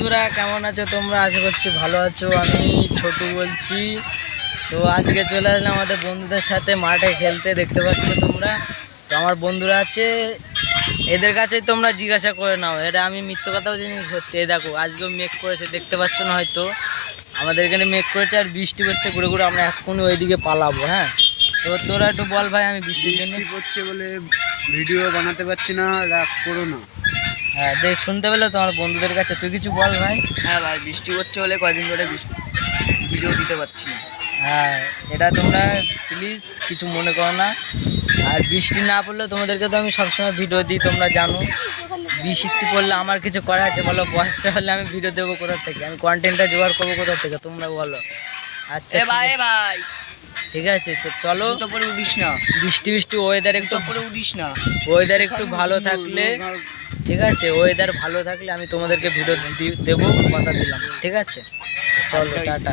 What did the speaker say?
বন্ধুরা কেমন আছো তোমরা? আশা করছি ভালো আছো। আমি ছোটু বলছি। তো আজকে চলে আসলাম আমাদের বন্ধুদের সাথে মাঠে খেলতে। দেখতে পাচ্ছ তোমরা, তো আমার বন্ধুরা আছে, এদের কাছে তোমরা জিজ্ঞাসা করে নাও। এটা আমি মিথ্যে কথাও জিনিস হচ্ছে। এই দেখো আজকেও মেঘ করেছে, দেখতে পাচ্ছ না হয়তো। আমাদের এখানে মেঘ করেছে আর বৃষ্টি পড়ছে ঘুরে ঘুরে। আমরা এক্ষুনি ওইদিকে পালাবো। হ্যাঁ, তো তোরা একটু বল ভাই। আমি বৃষ্টির জন্য পড়ছে বলে ভিডিও বানাতে পারছি না, রাগ করো না। হ্যাঁ দেখ, শুনতে পেলে তোমার বন্ধুদের কাছে। তুই কিছু বল ভাই। হ্যাঁ ভাই, বৃষ্টি পড়ছে বলে কদিন ধরে ভিডিও দিতে পারছি না। হ্যাঁ, এটা তোমরা প্লিজ কিছু মনে করো না। আর বৃষ্টি না পড়লে তোমাদেরকে তো আমি সবসময় ভিডিও দিই, তোমরা জানো। বৃষ্টি পড়লে আমার কিছু করা আছে বলো? বর্ষা হলে আমি ভিডিও দেবো কোথা থেকে? আমি কন্টেন্টটা জোগাড় করবো কোথা থেকে? তোমরা বলো। আচ্ছা ভাই ভাই, ঠিক আছে, তো চলো। তো পরে উঠিস না, বৃষ্টি ওয়েদার একটু পরে উঠিস না। ওয়েদার একটু ভালো থাকলে, ঠিক আছে, ওয়েদার ভালো থাকলে আমি তোমাদেরকে ভিডিও দেবো, কথা দিলাম। ঠিক আছে, চলো টাটা।